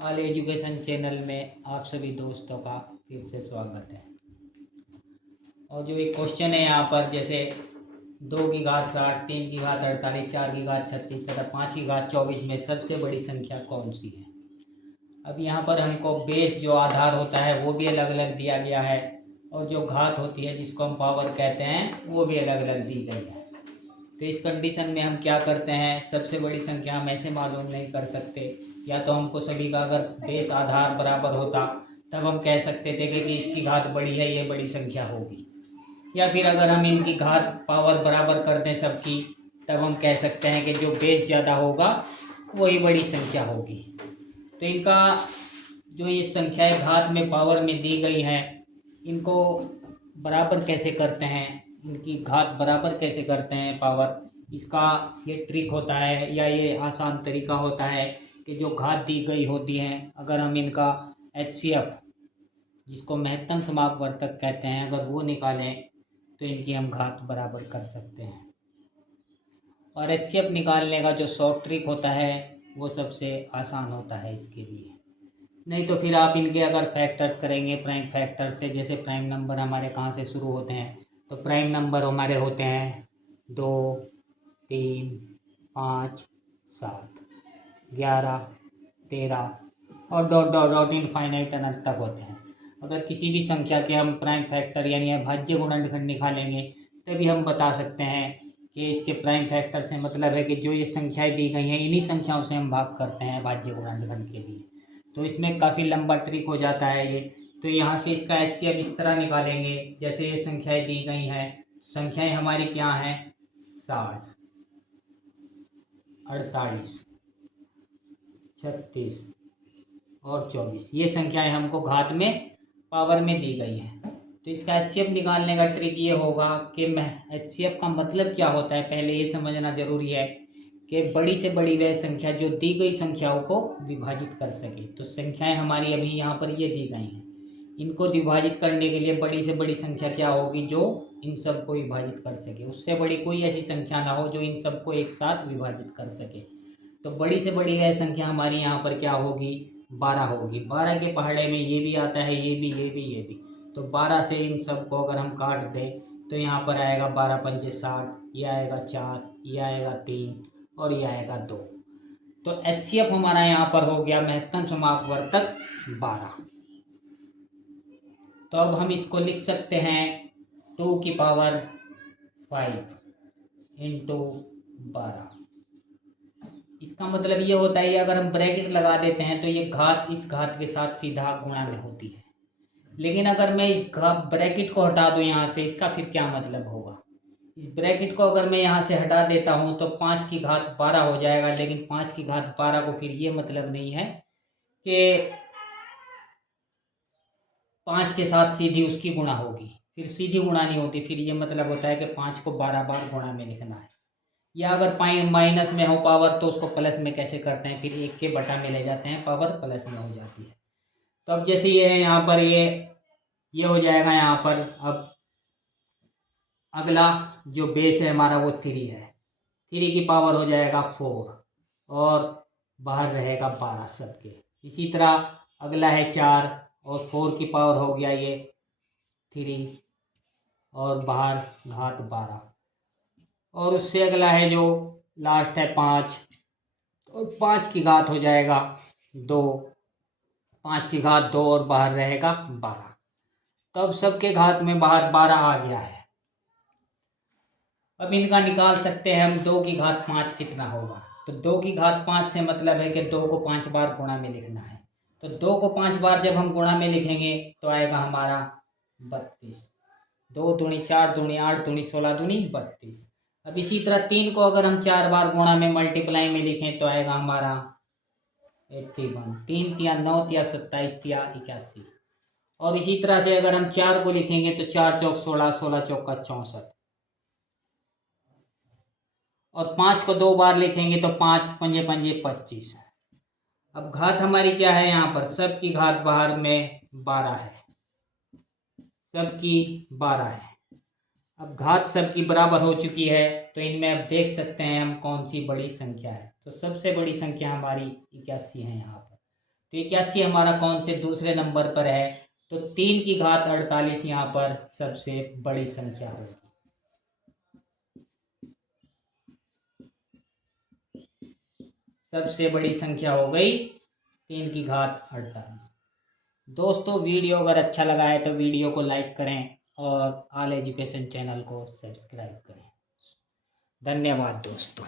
All education channel में आप सभी दोस्तों का फिर से स्वागत है। और जो एक क्वेश्चन है यहाँ पर, जैसे 2 की घात 60, 3 की घात 48, 4 की घात 36 तथा 5 की घात 24 में सबसे बड़ी संख्या कौन सी है। अब यहाँ पर हमको बेस जो आधार होता है वो भी अलग अलग दिया गया है, और जो घात होती है जिसको हम पावर कहते हैं वो भी अलग अलग दी गई है। तो इस कंडीशन में हम क्या करते हैं, सबसे बड़ी संख्या हम ऐसे मालूम नहीं कर सकते। या तो हमको सभी का अगर बेस आधार बराबर होता तब हम कह सकते थे कि इसकी घात बड़ी है, ये बड़ी संख्या होगी। या फिर अगर हम इनकी घात पावर बराबर कर दें सबकी, तब हम कह सकते हैं कि जो बेस ज़्यादा होगा वही बड़ी संख्या होगी। तो इनका जो ये संख्याएं घात में पावर में दी गई हैं, इनको बराबर कैसे करते हैं, इनकी घात बराबर कैसे करते हैं पावर, इसका ये ट्रिक होता है या ये आसान तरीका होता है कि जो घात दी गई होती हैं, अगर हम इनका HCF जिसको महत्तम समापवर्तक कहते हैं, अगर वो निकालें तो इनकी हम घात बराबर कर सकते हैं। और HCF निकालने का जो शॉर्ट ट्रिक होता है वो सबसे आसान होता है इसके लिए। नहीं तो फिर आप इनके अगर फैक्टर्स करेंगे प्राइम फैक्टर से, जैसे प्राइम नंबर हमारे कहाँ से शुरू होते हैं, तो प्राइम नंबर हमारे होते हैं 2, 3, 5, 7, 11, 13 और डॉट डॉट डॉट इनफाइनाइट अनंत तक होते हैं। अगर किसी भी संख्या के हम प्राइम फैक्टर यानी भाज्य गुणनखंड निकालेंगे तभी हम बता सकते हैं कि इसके प्राइम फैक्टर से मतलब है कि जो ये संख्याएं दी गई हैं इन्हीं संख्याओं से हम भाग करते हैं भाज्य गुणनखंड के लिए। तो इसमें काफ़ी लंबा ट्रिक हो जाता है ये। तो यहाँ से इसका HCF इस तरह निकालेंगे, जैसे ये संख्याएं दी गई हैं, संख्याएं हमारी क्या हैं, 60, 48, 36 और 24, ये संख्याएं हमको घात में पावर में दी गई हैं। तो इसका HCF निकालने का ट्रिक ये होगा कि HCF का मतलब क्या होता है पहले ये समझना जरूरी है कि बड़ी से बड़ी वह संख्या जो दी गई संख्याओं को विभाजित कर सके। तो संख्याएं हमारी अभी यहाँ पर ये दी गई हैं, इनको विभाजित करने के लिए बड़ी से बड़ी संख्या क्या होगी, जो इन सब को विभाजित कर सके। उससे बड़ी कोई ऐसी संख्या ना हो जो इन सबको एक साथ विभाजित कर सके। तो बड़ी से बड़ी वह संख्या हमारी यहाँ पर क्या होगी, 12 होगी। 12 के पहाड़े में ये भी आता है, ये भी, ये भी, ये भी। तो 12 से इन सब को अगर हम काट दें तो यहाँ पर आएगा 12 पंजे 60, ये आएगा 4, ये आएगा 3 और ये आएगा 2। तो HCF हमारा यहाँ पर हो गया महत्तम समापवर्तक 12। तो अब हम इसको लिख सकते हैं 2 की पावर 5 इंटू 12। इसका मतलब ये होता है, अगर हम ब्रैकेट लगा देते हैं तो ये घात इस घात के साथ सीधा गुणा में होती है। लेकिन अगर मैं इस ब्रैकेट को हटा दूं यहाँ से, इसका फिर क्या मतलब होगा, इस ब्रैकेट को अगर मैं यहाँ से हटा देता हूँ तो 5 की घात 12 हो जाएगा। लेकिन 5 की घात 12 को फिर ये मतलब नहीं है कि 5 के साथ सीधी उसकी गुणा होगी, फिर सीधी गुणा नहीं होती। फिर ये मतलब होता है कि 5 को 12 बार गुणा में लिखना है। या अगर माइनस में हो पावर तो उसको प्लस में कैसे करते हैं, फिर 1 के बटा में ले जाते हैं, पावर प्लस में हो जाती है। तो अब जैसे ये है यहाँ पर ये हो जाएगा यहाँ पर। अब अगला जो बेस है हमारा वो 3 है, 3 की पावर हो जाएगा 4 और बाहर रहेगा 12 सबके। इसी तरह अगला है 4 और 4 की पावर हो गया ये 3 और बाहर घात 12। और उससे अगला है जो लास्ट है 5 और 5 की घात हो जाएगा 2, 5 की घात 2 और बाहर रहेगा 12। तो अब सबके घात में बाहर 12 आ गया है। अब इनका निकाल सकते हैं हम 2 की घात 5 कितना होगा। तो 2 की घात 5 से मतलब है कि 2 को 5 बार गुणा में लिखना है। तो 2 को 5 बार जब हम गुणा में लिखेंगे तो आएगा हमारा 32। 2 दूनी 4 दूनी 8 दूनी 16 दूनी 32। अब इसी तरह 3 को अगर हम 4 बार गुणा में मल्टीप्लाई में लिखें तो आएगा हमारा 81। 3 तिया 9 तिया 27 तिया 81। और इसी तरह से अगर हम 4 को लिखेंगे तो 4 चौक 16, 16 चौका 64। और 5 को 2 बार लिखेंगे तो 5 पंजे पंजे 25। अब घात हमारी क्या है, यहाँ पर सबकी घात बाहर में 12 है, सबकी 12 है। अब घात सबकी बराबर हो चुकी है तो इनमें अब देख सकते हैं हम कौन सी बड़ी संख्या है। तो सबसे बड़ी संख्या हमारी 81 है यहाँ पर। तो 81 हमारा कौन से दूसरे नंबर पर है, तो 3 की घात 48 यहाँ पर सबसे बड़ी संख्या होगी। सबसे बड़ी संख्या हो गई 3 की घात 48। दोस्तों वीडियो अगर अच्छा लगा है तो वीडियो को लाइक करें और ऑल एजुकेशन चैनल को सब्सक्राइब करें। धन्यवाद दोस्तों।